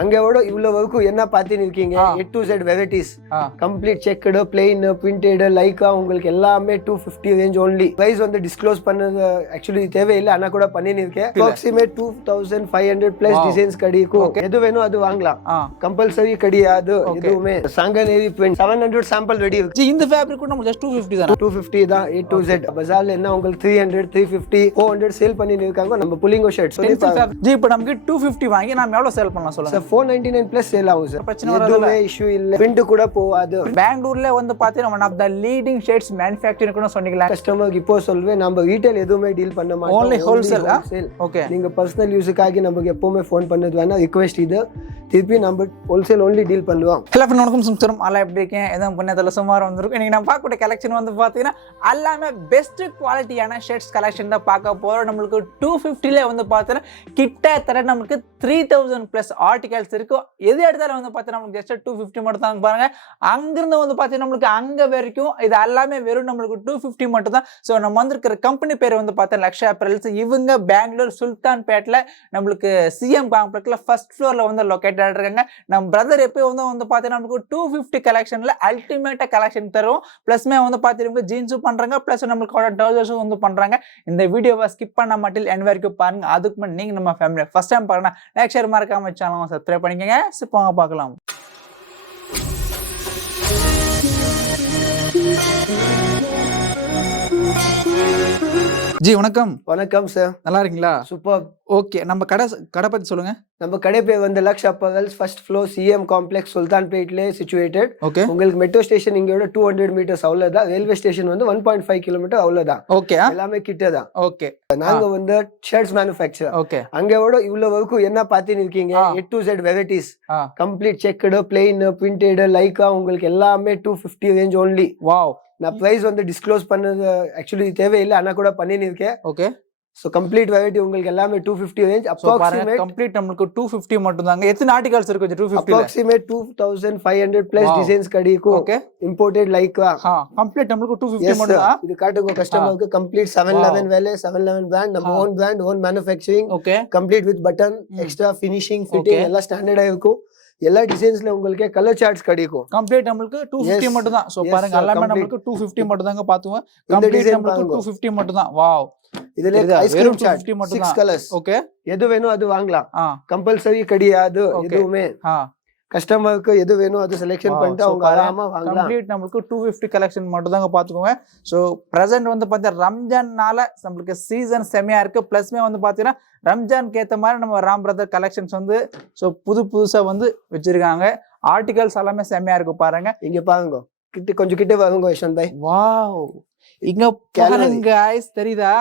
அங்கோட இவ்வளவு வரைக்கும் என்ன பார்த்துன்னு இருக்கீங்க A to Z varieties complete checked plain printed Lyca உங்களுக்கு எல்லாமே 250 ரேஞ்ச் ஒன்லி பிரைஸ் வந்து டிஸ்க்ளோஸ் பண்ணது ஆக்சுவலி தேவையில்லை ஆனா கூட பண்ணின்னு இருக்கேன் அப்ராக்சிமேட் 2500 பிளஸ் டிசைன்ஸ் கிடைக்கும் எது வேணும் அது வாங்கலாம் கம்பல்சரி கிடையாது எதுவுமே சாங்கனேரி பிரிண்ட் 700 சாம்பிள் ரெடி இருக்கு இந்த ஃபேப்ரிக் கூட நம்ம ஜஸ்ட் 250 தான் 250 தான் A to Z பஜார்ல என்ன உங்களுக்கு 300 350 400 சேல் பண்ணின்னு இருக்காங்க நம்ம புல்லிங்கோ ஷர்ட் சொல்லி ஜி இப்போ நமக்கு 250 வாங்கி நாம எவ்வளவு சேல் பண்ணலாம் சொல்லுங்க 499 plus சேல் ஆகும் சார் பிரச்சனை எதுவுமே இஷ்யூ இல்ல பிரிண்ட் கூட போகாது பெங்களூர்ல வந்து பாத்தீங்கன்னா one of the leading shirts manufacturing கூட சொன்னீங்களா கஸ்டமருக்கு இப்போ சொல்வே நம்ம ரீட்டைல் எதுவுமே டீல் பண்ண மாட்டோம் only wholesale ஓகே நீங்க பர்சனல் யூஸ்க்காக நமக்கு எப்பவுமே ஃபோன் பண்ணது வேணா ரிக்வெஸ்ட் இது திருப்பி நம்ம ஹோல்சேல் only டீல் பண்ணுவோம் ஹலோ ஃப்ரெண்ட் வணக்கம் சும்சரம் எல்லாம் எப்படி இருக்கீங்க எதுவும் பண்ணதில்ல சுமார் வந்திருக்கும் இன்னைக்கு நம்ம பார்க்கக்கூடிய கலெக்ஷன் வந்து பார்த்தீங்கன்னா எல்லாமே பெஸ்ட் குவாலிட்டியான ஷர்ட்ஸ் கலெக்ஷன் தான் பார்க்க போகிறோம் நம்மளுக்கு 250ல வந்து பார்த்தீங்கன்னா கிட்டத்தட்ட நமக்கு 3000 ப்ளஸ் ஆர்டிகல்ஸ் இருக்கும் எது எடுத்தாலும் வந்து பார்த்தீங்கன்னா நம்மளுக்கு ஜஸ்ட் 250 மட்டும் தான் பாருங்க அங்கிருந்து வந்து பார்த்தீங்கன்னா நம்மளுக்கு அங்கே வரைக்கும் இது எல்லாமே வெறும் நம்மளுக்கு 250 மட்டும் தான் ஸோ நம்ம வந்திருக்கிற கம்பெனி பேர் வந்து பார்த்தீங்கன்னா லக்ஷ் apparels இவங்க பெங்களூர் சுல்தான்பேட்டில் நம்மளுக்கு C.M Complexல ஃபர்ஸ்ட் ஃப்ளோரில் வந்து லொக்கேட் இருக்காங்க நம்ம பிரதர் எப்போ வந்து பார்த்தீங்கன்னா நமக்கு 250 கலெக்ஷன்ல அல்டிமேட்டா கலெக்ஷன் தரும் பிளஸ்மே வந்து பார்த்தீங்கன்னா ஜீன்ஸும் பண்றாங்க பிளஸ் நம்மளுக்கு ட்ரௌசர்ஸும் வந்து பண்றாங்க இந்த வீடியோவை ஸ்கிப் பண்ண மாட்டில் என் வரைக்கும் பாருங்க அதுக்கு முன்னாடி நீங்க நம்ம ஃபேமிலி ஃபர்ஸ்ட் டைம் பாருங்க லைக் ஷேர் மறக்காம சேனலை சப்ஸ்கிரைப் பண்ணிக்கங்க சிப்பாங்க பார்க்கலாம் ஜி வணக்கம் வணக்கம் சார் நல்லா இருக்கீங்களா சூப்பர் ஓகே நம்ம கடை பத்தி சொல்லுங்க நம்ம கடை பேர் வந்து Laksh apparels first floor C.M Complex சுல்தான்பேட்ல சிச்சுவேட்டட் ஓகே உங்களுக்கு மெட்ரோ ஸ்டேஷன் இங்கோட 200 மீட்டர்ஸ் அவ்வளவுதான் ரயில்வே ஸ்டேஷன் வந்து 1.5 கிலோமீட்டர் அவ்வளவுதான் ஓகே எல்லாமே கிட்ட தான் ஓகே நாங்க வந்து ஷர்ட்ஸ் மேனுஃபேக்சர் ஓகே அங்கோட இவ்வளவு வரைக்கும் என்ன பார்த்துன்னு இருக்கீங்க A to Z varieties complete checked plain printed Lyca உங்களுக்கு எல்லாமே 250 ரேஞ்ச் ஒன்லி வாவ் நான் பிரைஸ் வந்து டிஸ்க்ளோஸ் பண்ணது ஆக்சுவலி தேவையில்லை ஆனா கூட பண்ணின்னு இருக்கேன் ஓகே சோ கம்ப்ளீட் வெரைட்டி உங்களுக்கு எல்லாமே 250 ரேஞ்ச் அப்ராக்சிமேட் கம்ப்ளீட் நமக்கு 250 மட்டும் தாங்க எத்தனை ஆர்டிகல்ஸ் இருக்கு 250ல அப்ராக்சிமேட் 2500 பிளஸ் டிசைன்ஸ் கிடைக்கும் ஓகே இம்போர்ட்டட் லைக்கா கம்ப்ளீட் நமக்கு 250 மட்டும் தான் இது காட்டுங்க கஸ்டமருக்கு கம்ப்ளீட் 711 வேலை 711 பிராண்ட் நம்ம own brand own manufacturing okay complete with button extra finishing fitting எல்லாம் ஸ்டாண்டர்டா இருக்கும் எல்லா டிசைன்ஸ்ல உங்களுக்கு கலர் சார்ட்ஸ் கிடைக்கும் கம்ப்ளீட் நமக்கு 250 மட்டும் தான் சோ பாருங்க எல்லாமே நமக்கு 250 மட்டும் தாங்க பாத்துவோம் கம்ப்ளீட் நமக்கு 250 மட்டும் தான் வாவ் இதுல ஐஸ்கிரீம் சார்ட் 6 கலர்ஸ் ஓகே எது வேணும் அது வாங்கலாம் கம்பல்சரி கிடையாது எதுவுமே கஸ்டமருக்கு எது வேணும் அது செலக்ஷன் பண்ணிட்டு அவங்க ஆராமா வாங்கலாம் கம்ப்ளீட் நமக்கு 250 கலெக்ஷன் மட்டும் தாங்க பாத்துக்கோங்க சோ பிரசன்ட் வந்து பாத்தீங்கன்னா ரம்ஜான்னால நமக்கு சீசன் செமையா இருக்கு பிளஸ்மே வந்து பாத்தீங்கன்னா ரம்ஜானுக்கு ஏத்த மாதிரி நம்ம ராம் பிரதர் கலெக்ஷன்ஸ் வந்து சோ புதுசா வந்து வச்சிருக்காங்க ஆர்டிகல்ஸ் எல்லாமே செமையா இருக்கு பாருங்க இங்க பாருங்க கொஞ்சம் கிட்ட வாங்க யஷ்வந்த் பாய் வாவ் இங்க பாருங்க गाइस தெரியுதா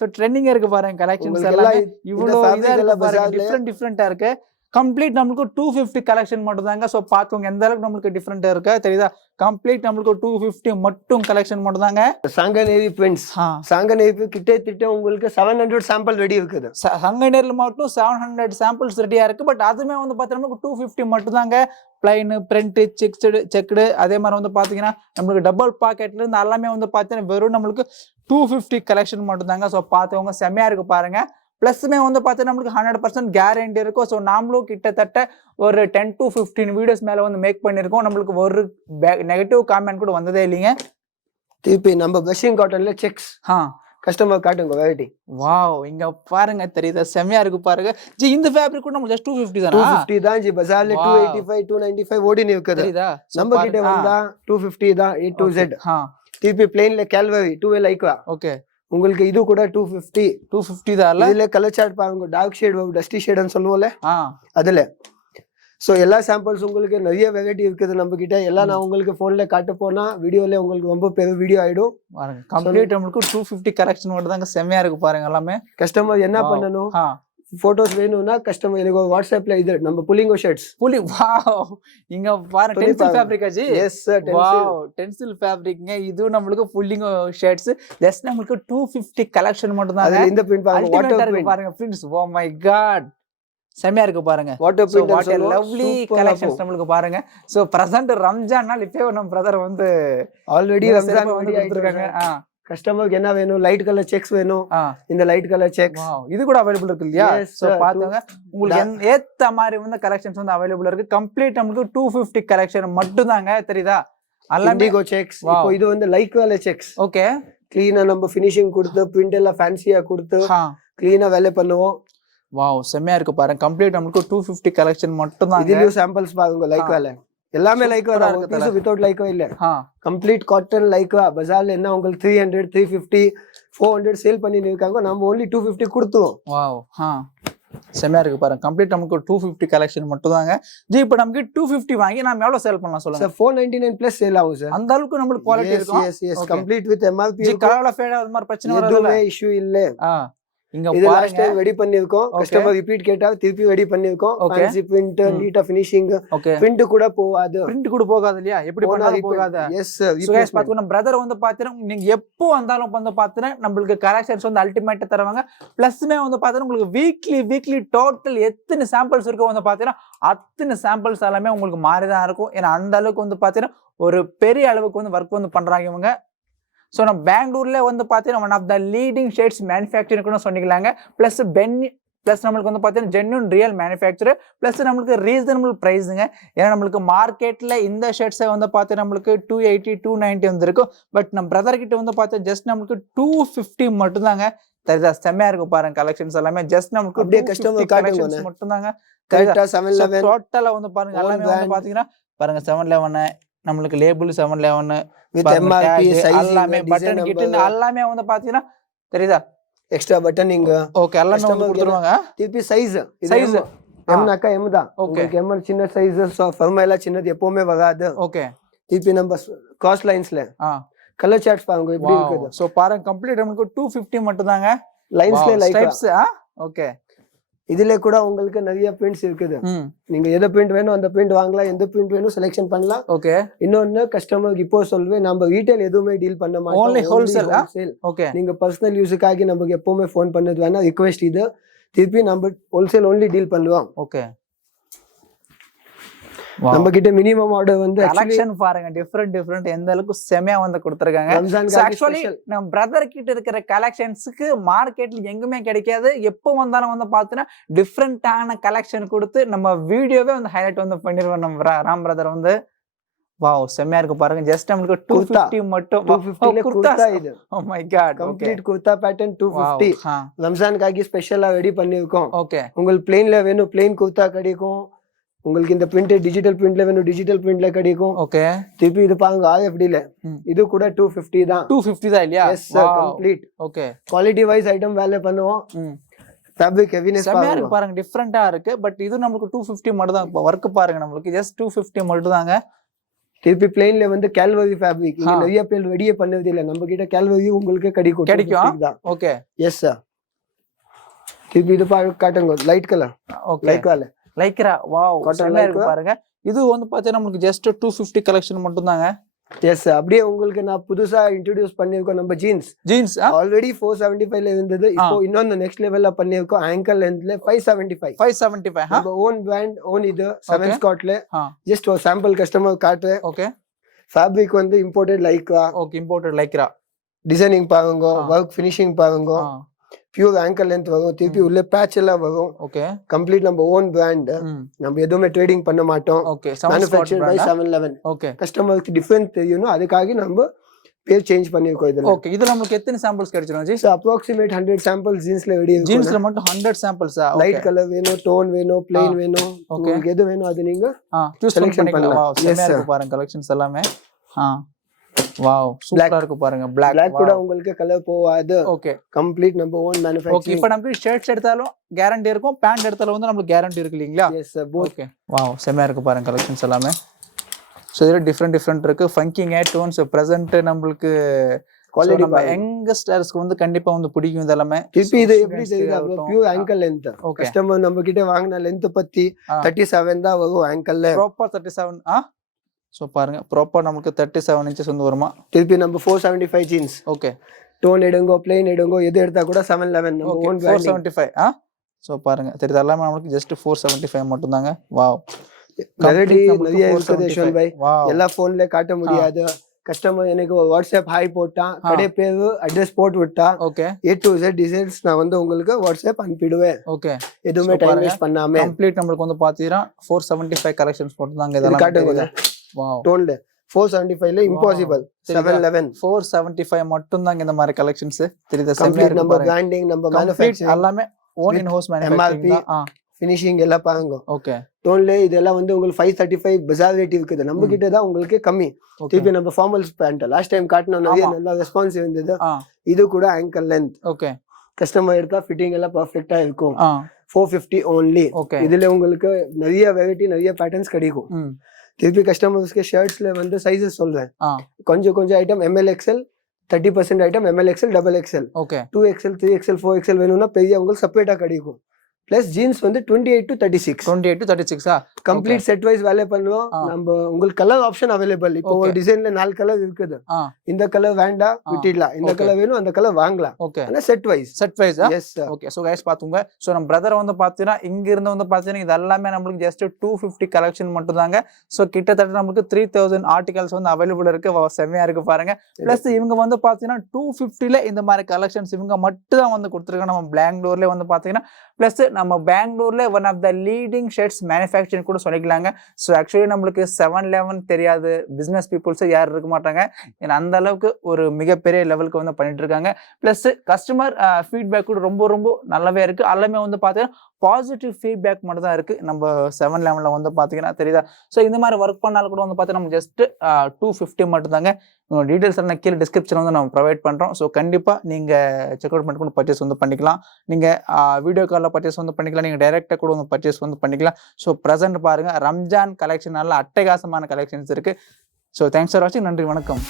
சோ ட்ரெண்டிங்கா இருக்கு பாருங்க கலெக்ஷன்ஸ் எல்லாம் இவ்வளவு டிஃபரெண்டா இருக்கு கம்ப்ளீட் நமக்கு 250 கலெக்ஷன் மட்டும் தாங்க சோ பாத்துங்க எந்த அளவுக்கு நமக்கு டிஃபரெண்டா இருக்கு தெரியுதா கம்ப்ளீட் நமக்கு 250 மட்டும் கலெக்ஷன் மட்டும் தாங்க சாங்கனேரி பிரிண்ட்ஸ் சாங்கனேரி கிட்டத்தட்ட உங்களுக்கு 700 சாம்பிள் ரெடி இருக்குது சாங்கனேரில மட்டும் 700 சாம்பிள்ஸ் ரெடியா இருக்கு பட் அதுமே வந்து பாத்தீங்கன்னா 250 மட்டும் தாங்க பிளைன் பிரிண்ட் செக்டு அதே மாதிரி வந்து பாத்தீங்கன்னா நம்மளுக்கு டபுள் பாக்கெட்ல இருந்து எல்லாமே வந்து பாத்தீங்கன்னா வெறும் நம்மளுக்கு 250 கலெக்ஷன் மட்டும் தாங்க சோ பாத்தவங்க செமையா இருக்கு பாருங்க பிளஸ்மே வந்து பார்த்தீங்கன்னா நம்மளுக்கு 100% கேரண்டி இருக்கும் ஸோ நாமளும் கிட்டத்தட்ட ஒரு 10 to 15 வீடியோஸ் மேலே வந்து மேக் பண்ணியிருக்கோம் நம்மளுக்கு ஒரு நெகட்டிவ் காமெண்ட் கூட வந்ததே இல்லைங்க திருப்பி நம்ம பிரஷிங் காட்டன்ல செக்ஸ் கஸ்டமர் காட்டுங்க வெரைட்டி வாவ் இங்க பாருங்க தெரியுதா செமையா இருக்கு பாருங்க ஜி இந்த ஃபேப்ரிக் கூட நம்ம ஜஸ்ட் 250 தானா 250 தான் ஜி பஜார்ல 285 295 ஓடினி இருக்குது தெரியுதா நம்ம கிட்ட வந்தா 250 தான் A to Z திருப்பி பிளேன்ல கேல்வரி 2 லைக்வா ஓகே உங்களுக்கு இது கூட 250 தான் இதுல கலர் சார்ட் பாருங்க டார்க் ஷேட் டஸ்டி ஷேட்னு சொல்லுவோம்ல அதுல சோ எல்லா சாம்பிள்ஸ் உங்களுக்கு நிறைய வெரைட்டி இருக்குது நம்ம கிட்ட எல்லாம் நான் உங்களுக்கு போன்ல காட்ட போனா வீடியோல உங்களுக்கு ரொம்ப பெரிய வீடியோ ஆயிடும் கம்ப்ளீட் நமக்கு 250 கலெக்ஷன் மட்டும் தாங்க செமையா இருக்கு பாருங்க எல்லாமே கஸ்டமர் என்ன பண்ணனும் போட்டோஸ் வேணும்னா கஸ்டமர் எனக்கு வாட்ஸ்அப்ல இது நம்ம புல்லிங்கோ ஷர்ட்ஸ் வாவ் இங்க பாருங்க டென்சில் ஃபேப்ரிக் ஆச்சு எஸ் சார் வாவ் டென்சில் ஃபேப்ரிக்ங்க இது நமக்கு புல்லிங்கோ ஷர்ட்ஸ் ஜஸ்ட் நமக்கு 250 கலெக்ஷன் மட்டும் தான் அதுல இந்த பிரிண்ட் பாருங்க வாட்டர் பிரிண்ட் பாருங்க பிரிண்ட்ஸ் ஓ மை காட் செமையா இருக்கு பாருங்க வாட்டர் பிரிண்ட் லவ்லி கலெக்ஷன்ஸ் நமக்கு பாருங்க சோ பிரசன்ட் ரம்ஜான் நாள் இப்போ நம்ம பிரதர் வந்து ஆல்ரெடி ரம்ஜான் வந்து கொடுத்திருக்காங்க கஸ்டமருக்கு என்ன வேணும், லைட் கலர் செக்ஸ் வேணும், இந்த லைட் கலர் செக்ஸ் இது கூட அவைலபிள் இருக்கு இல்லையா? சோ பாத்துங்க, உங்களுக்கு ஏத்த மாதிரி வந்து கலெக்ஷன்ஸ் வந்து அவைலபிள் இருக்கு. கம்ப்ளீட் நமக்கு 250 கலெக்ஷன் மட்டும் தாங்க, தெரியுதா? Indigo sex. இப்போ இது வந்து லைட் கலர் செக்ஸ். ஓகே, கிளீனா நம்ம ஃபினிஷிங் கொடுத்து பிரிண்ட் எல்லாம் ஃபேன்சியா கொடுத்து கிளீனா வேலை பண்ணுவோம். வாவ், செமையா இருக்கு பாருங்க. கம்ப்ளீட் நமக்கு 250 கலெக்ஷன் மட்டும் தான். இதுலயும் சாம்பிள்ஸ் பாருங்க, லைக் வேலை எல்லாமே லைக் வர பீஸ் வித்அவுட் லைக் இல்ல. கம்ப்ளீட் காட்டன் லைக் பஜார்ல என்ன உங்களுக்கு 300 350 400 சேல் பண்ணி இருக்காங்க, நம்ம only 250 கொடுத்துவோம். வாவ், செமையா இருக்கு பாருங்க. கம்ப்ளீட் நமக்கு 250 கலெக்ஷன் மட்டும் தாங்க ஜி. இப்போ நமக்கு 250 வாங்கி நாம எவ்வளவு சேல் பண்ணலாம் சொல்லுங்க? சார் 499 பிளஸ் சேல் ஆகும் சார். அந்த அளவுக்கு நமக்கு குவாலிட்டி இருக்கும். Yes yes, complete with MRP. ஜி கலர்ல ஃபேட் அது மாதிரி பிரச்சனை வரல, எதுவுமே இஷ்யூ இல்ல. இங்க இது லாஸ்ட் டைம் ரெடி பண்ணிருக்கோம், கஸ்டமர் ரிப்பீட் கேட்டா திருப்பி ரெடி பண்ணிருக்கோம். ஃபேன்சி பிரிண்ட், நீட்டா ஃபினிஷிங், பிரிண்ட் கூட போகாது. பிரிண்ட் கூட போகாது இல்லையா? எப்படி பண்ணாலும் போகாது. Yes sir. சோ गाइस பாத்தீங்கன்னா நம்ம பிரதர் வந்து பாத்தீங்கன்னா நீங்க எப்போ வந்தாலும் வந்து பாத்தீங்கன்னா நம்மளுக்கு கலெக்ஷன்ஸ் வந்து அல்டிமேட்டா தருவாங்க. பிளஸ்மே வந்து பாத்தீங்கன்னா உங்களுக்கு வீக்லி டோட்டல் எத்தனை சாம்பிள்ஸ் இருக்கோ வந்து பாத்தீங்கன்னா அத்தனை சாம்பிள்ஸ் எல்லாமே உங்களுக்கு மாறிதான் இருக்கும். ஏன்னா அந்த அளவுக்கு வந்து பாத்தீங்கன்னா ஒரு பெரிய அளவுக்கு வந்து ஒர்க் வந்து பண்றாங்க இவங்க. ஸோ நம்ம பெங்களூர்ல வந்து பார்த்தீங்கன்னா one of the leading shirts manufacturing கூட சொன்னிக்கலாங்க. ப்ளஸ் நம்மளுக்கு வந்து பார்த்தீங்கன்னா ஜென்யூன் ரியல் மேனுஃபேக்சர், ப்ளஸ் நம்மளுக்கு ரீசனபிள் ப்ரைஸுங்க. ஏன்னா நம்மளுக்கு மார்க்கெட்டில் இந்த ஷர்ட்ஸை வந்து பார்த்து நம்மளுக்கு 280 290 வந்துருக்கும். பட் நம்ம பிரதர் கிட்ட வந்து பார்த்தா ஜஸ்ட் நம்மளுக்கு 250 மட்டும்தாங்க. தெரியுதா? செம்மையா இருக்கும் பாருங்க கலெக்ஷன்ஸ் எல்லாமே. ஜஸ்ட் நமக்கு அப்படியே கஸ்டமர் கலெக்ஷன்ஸ் மட்டும்தாங்க. டோட்டலா வந்து பாருங்க எல்லாமே வந்து பாத்தீங்கன்னா பாருங்க 711 நம்மளுக்கு லேபிள் 711 with MRP size எல்லாமே பட்டன் கிட்ட எல்லாமே வந்து பாத்தீங்கன்னா தெரியுதா? Extra buttoning. ஓகே, எல்லாமே வந்து கொடுத்துருவாங்க. திருப்பி சைஸ் எம்னாக்கா எம் தான். உங்களுக்கு எம் சின்ன சைஸ் ஃபர்மைலா சின்னது எப்பவுமே வராது. ஓகே, திருப்பி நம்ம காஸ்ட் லைன்ஸ்ல கலர் சார்ட்ஸ் பாருங்க எப்படி இருக்குது. சோ பாருங்க கம்ப்ளீட் நமக்கு 250 மட்டும் தாங்க. லைன்ஸ்ல லைக்ஸ். ஓகே, இதுல கூட உங்களுக்கு நிறைய பிரிண்ட்ஸ் இருக்குது. நீங்க எந்த பிரிண்ட் வேணும் அந்த பிரிண்ட் வாங்கலாம், எந்த பிரிண்ட் வேணும் செலக்ஷன் பண்ணலாம். ஓகே, இன்னொன்னு கஸ்டமருக்கு இப்போ சொல்வேன், நம்ம ரீட்டைல் எதுவுமே டீல் பண்ண மாட்டோம், only wholesale. ஓகே, நீங்க பர்சனல் யூஸுக்காக நமக்கு எப்பவுமே ஃபோன் பண்ணது வேணா ரிக்வெஸ்ட் இது. திருப்பி நம்ம ஹோல்சேல் only டீல் பண்ணுவோம். ஓகே, நம்ம கிட்ட மினிமம் ஆர்டர் வந்து கலெக்ஷன் பாருங்க டிஃபரெண்ட் எந்த அளவுக்கு செமையா வந்து கொடுத்துருக்காங்க. ஆக்சுவலி நம்ம பிரதர் கிட்ட இருக்கிற கலெக்ஷன்ஸுக்கு மார்க்கெட்ல எங்குமே கிடைக்காது. எப்போ வந்தாலும் வந்து பாத்தீங்கன்னா டிஃப்ரெண்டான கலெக்ஷன் கொடுத்து நம்ம வீடியோவே வந்து ஹைலைட் வந்து பண்ணிருவோம் நம்ம ராம் பிரதர் வந்து. வாவ், செமையா இருக்கு பாருங்க. ஜஸ்ட் நமக்கு 250 மட்டும். 250 குர்தா இது. Oh my God, complete kurta pattern 250. ரம்ஜானுக்காக ஸ்பெஷலா ரெடி பண்ணிருக்கோம். ஓகே, உங்களுக்கு பிளெயின்ல வேணும் பிளெயின் குர்தா கிடைக்கும். உங்களுக்கு இந்த பிரிண்ட் டிஜிட்டல் பிரிண்ட்ல வேணும் டிஜிட்டல் பிரிண்ட்ல கிடைக்கும். ஓகே, திருப்பி இது பாருங்க RFDல இது கூட 250 தான். 250 தான் இல்லையா? Yes sir, complete. Okay, quality wise item வேலை பண்ணுவோம். ஃபேப்ரிக் ஹெவினஸ் பாருங்க டிஃபரெண்டா இருக்கு. பட் இது நமக்கு 250 மட்டும் தான். வர்க் பாருங்க நம்மளுக்கு ஜஸ்ட் 250 மட்டும் தாங்க. திருப்பி பிளெயின்ல வந்து கேல்வரி ஃபேப்ரிக். இங்க நிறைய பேர் ரெடியே பண்ணது இல்ல, நம்ம கிட்ட கேல்வரி உங்களுக்கு கிடைக்கும். Okay, yes sir. திருப்பி இது காட்டுங்க light colour. Okay, Lycra. Wow, செமையா இருக்கு பாருங்க. இது வந்து பாத்தீங்கன்னா நமக்கு ஜஸ்ட் 250 கலெக்ஷன் மட்டும் தாங்க. எஸ், அப்படியே உங்களுக்கு நான் புதுசா இன்ட்ரோடியூஸ் பண்ணிருக்கோம் நம்ம ஜீன்ஸ். ஆல்ரெடி 475ல இருந்தது, இப்போ இன்னொன்னு நெக்ஸ்ட் லெவல்ல பண்ணிருக்கோம். ஆங்கிள் லென்த்ல 575 நம்ம ஓன் பிராண்ட் ஓன் இது 7 ஸ்காட்ல. ஜஸ்ட் ஒரு சாம்பிள் கஸ்டமர் காட்டுறேன். ஓகே, ஃபேப்ரிக் வந்து imported Lycra. Okay, imported Lycra. Designing பாருங்க, ஒர்க் ஃபினிஷிங் பாருங்க, பியூர் ஆங்கிள் லென்த் வரும். திருப்பி உள்ள பேட்ச் எல்லாம் வரும். ஓகே, கம்ப்ளீட் நம்ம ஓன் பிராண்ட். நம்ம எதுவுமே ட்ரேடிங் பண்ண மாட்டோம். Okay, manufactured by 711. ஓகே, கஸ்டமருக்கு டிஃபரன்ஸ் தெரியணும், அதுக்காக நம்ம பேர் சேஞ்ச் பண்ணிருக்கோம் இதுல. ஓகே, இதுல நமக்கு எத்தனை சாம்பிள்ஸ் கிடைச்சிரும் ஜி? அப்ராக்ஸிமேட் 100 சாம்பிள்ஸ் ஜீன்ஸ்ல ரெடி இருக்கு. ஜீன்ஸ்ல மட்டும் 100 சாம்பிள்ஸா? லைட் கலர் வேணும், டோன் வேணும், பிளெயின் வேணும், உங்களுக்கு எது வேணும் அது நீங்க செலக்ஷன் பண்ணலாம். வாவ், செமையா இருக்கு பாருங்க கலெக்ஷன்ஸ் எல்லாமே. வாவ், சூப்பரா இருக்கு பாருங்க. Black கூட உங்களுக்கு கலர் போவாது. ஓகே, கம்ப்ளீட் நம்ம ஓன் மேனுஃபேக்சரிங். ஓகே, இப்போ நமக்கு ஷர்ட்ஸ் எடுத்தாலும் கேரண்டி இருக்கும், பேண்ட் எடுத்தாலும் வந்து நமக்கு கேரண்டி இருக்கு இல்லீங்களா? Yes sir, both. Okay, wow, செமையா இருக்கு பாருங்க கலெக்ஷன்ஸ் எல்லாமே. சோ இதுல டிஃபரெண்ட் இருக்கு. ஃபங்கிங் டோன்ஸ் பிரசன்ட் நமக்கு குவாலிட்டி நம்ம யங்கஸ்டர்ஸ்க்கு வந்து கண்டிப்பா வந்து பிடிக்கும் இதெல்லாம். இப்போ இது எப்படி தெரியுது? Pure angle length. கஸ்டமர் நம்ம கிட்ட வாங்குன லென்த் பத்தி 37 தான் வரும் ஆங்கிள்ல. ப்ராப்பர் 37. சோ பாருங்க ப்ராப்பர் நமக்கு 37 inches வந்து வருமா. திருப்பி நம்ம 475 ஜீன்ஸ். ஓகே, டோன் எடுங்கோ பிளெயின் எடுங்கோ எது எடுத்தா கூட 711 நம்ம ஓன் 475. சோ பாருங்க தெரியுது எல்லாமே நமக்கு ஜஸ்ட் 475 மட்டும் தாங்க. வாவ், நிறைய இருக்குது யஷ்வந்த் பாய். எல்லா போன்ல காட்ட முடியாது. கஸ்டமர் எனக்கு வாட்ஸ்அப் ஹாய் போட்டான், கடை பேரு அட்ரஸ் போட்டு விட்டா, okay A to Z designs நான் வந்து உங்களுக்கு வாட்ஸ்அப் அனுப்பிடுவேன். ஓகே எதுவுமே டைம் வேஸ்ட் பண்ணாம. கம்ப்ளீட் நம்மளுக்கு வந்து பாத்தீங்கன்னா 475 கலெக்ஷன்ஸ் போட்டுதாங்க. இதெல்லாம் காட்டுங்க. வாவ் டோன்ல 475 ல இம்பாசிபிள் 711 475 மட்டும் தாங்க இந்த மாதிரி கலெக்ஷன்ஸ். தெரியுதா? கம்ப்ளீட் நம்ம பிராண்டிங், நம்ம மேனுஃபேக்சரிங் எல்லாமே ஓன் இன் ஹவுஸ் மேனுஃபேக்சரிங் தான். ஃபினிஷிங் எல்லாம் பாருங்க. ஓகே டோன்ல இதெல்லாம் வந்து உங்களுக்கு 535 பஜார் ரேட் இருக்குது. நம்ம கிட்ட தான் உங்களுக்கு கம்மி. திருப்பி நம்ம ஃபார்மல்ஸ் பேண்ட் லாஸ்ட் டைம் காட்டினோம், நிறைய நல்ல ரெஸ்பான்ஸ் இருந்தது. இது கூட ஆங்கல் லென்த். ஓகே கஸ்டமர் எடுத்தா ஃபிட்டிங் எல்லாம் பெர்ஃபெக்ட்டா இருக்கும். 450 only. இதுல உங்களுக்கு நிறைய வெரைட்டி, நிறைய பேட்டர்ன்ஸ் கிடைக்கும். திருப்பி கஸ்டமர்ஸ்க்கு ஷர்ட்ஸ்ல வந்து சைஸஸ் சொல்றேன். கொஞ்சம் item ML XL, 30% item ML XL, double XL, 2XL, 3XL, 4XL வேணும்னா பெரிய உங்களுக்கு செப்பரேட்டா கிடைக்கும். பிளஸ் ஜீன்ஸ் வந்து 28 to 36 கம்ப்ளீட் செட் வைஸ் வேலை பண்ணுவோம். நம்ம உங்களுக்கு கலர் ஆப்ஷன் அவைலபிள். இப்போ ஒரு டிசைன்ல 4 கலர் இருக்குது. இந்த கலர் வேண்டாம் விட்டுடலாம், இந்த கலர் வேணும் அந்த கலர் வாங்கலாம். ஆனா set wise yes sir. Okay so guys பாத்துங்க. சோ நம்ம பிரதர் வந்து பாத்தீங்கன்னா இங்க இருந்து வந்து பாத்தீங்கன்னா இது எல்லாமே நமக்கு ஜஸ்ட் 250 கலெக்ஷன் மட்டும் தாங்க. சோ கிட்டத்தட்ட நமக்கு 3000 ஆர்டிகல்ஸ் வந்து அவைலபிள் இருக்கு. செமையா இருக்கு பாருங்க. பிளஸ் இவங்க வந்து பாத்தீங்கன்னா 250ல இந்த மாதிரி கலெக்ஷன்ஸ் இவங்க மட்டும் தான் வந்து கொடுத்துருக்காங்க. நம்ம பெங்களூர்ல வந்து பாத்தீங்கன்னா பிளஸ் நம்ம பெங்களூர்ல one of the leading shirts manufacturing கூட சொல்லிக்கலாங்க. ஸோ ஆக்சுவலி நம்மளுக்கு 711 தெரியாது பிஸ்னஸ் பீப்புள்ஸ் யாரும் இருக்க மாட்டாங்க. ஏன்னா அந்த அளவுக்கு ஒரு மிகப்பெரிய லெவலுக்கு வந்து பண்ணிட்டு இருக்காங்க. பிளஸ் கஸ்டமர் ஃபீட்பேக் கூட ரொம்ப ரொம்ப நல்லாவே இருக்கு. எல்லாமே வந்து பார்த்தீங்கன்னா பாசிட்டிவ் ஃபீட்பேக் மட்டும் தான் இருக்கு. நம்ம 711ல வந்து பார்த்தீங்கன்னா தெரியுதா. ஸோ இந்த மாதிரி ஒர்க் பண்ணாலும் கூட வந்து பார்த்தீங்கன்னா நம்ம ஜஸ்ட் 250 மட்டும் தாங்க. டீடைல்ஸ் எல்லாம் கீழே டிஸ்கிரிப்ஷன் வந்து நம்ம ப்ரொவைட் பண்ணுறோம். ஸோ கண்டிப்பாக நீங்கள் செக் அவுட் பண்ணி பர்ச்சேஸ் வந்து பண்ணிக்கலாம். நீங்கள் வீடியோ காலில் பர்ச்சேஸ் வந்து பண்ணிக்கலாம். நீங்கள் டைரெக்டாக கூட வந்து பர்ச்சேஸ் வந்து பண்ணிக்கலாம். ஸோ ப்ரெசென்ட் பாருங்கள், ரம்ஜான் கலெக்ஷன் நல்ல அட்டகாசமான கலெக்ஷன்ஸ் இருக்குது. ஸோ தேங்க்ஸ் ஃபார் வாட்சிங். நன்றி, வணக்கம்.